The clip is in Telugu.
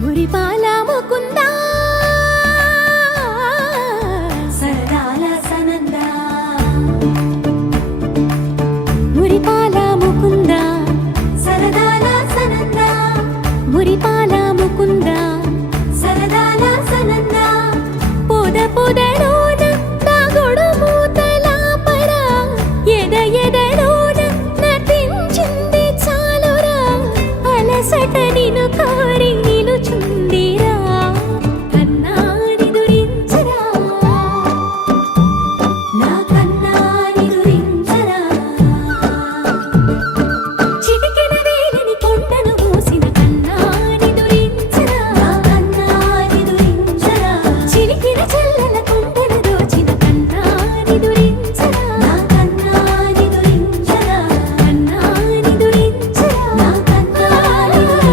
మురిపాల ముకుందా సరదాల సనందా మురిపాల ముకుందా సరదాల సనందా మురిపాల ముకుందా సరదాల సనందా పొద పొదలోన తాగుడు మూతల పరా ఎద ఎదలోన నటించింది చాలురా అలసట నిన్ను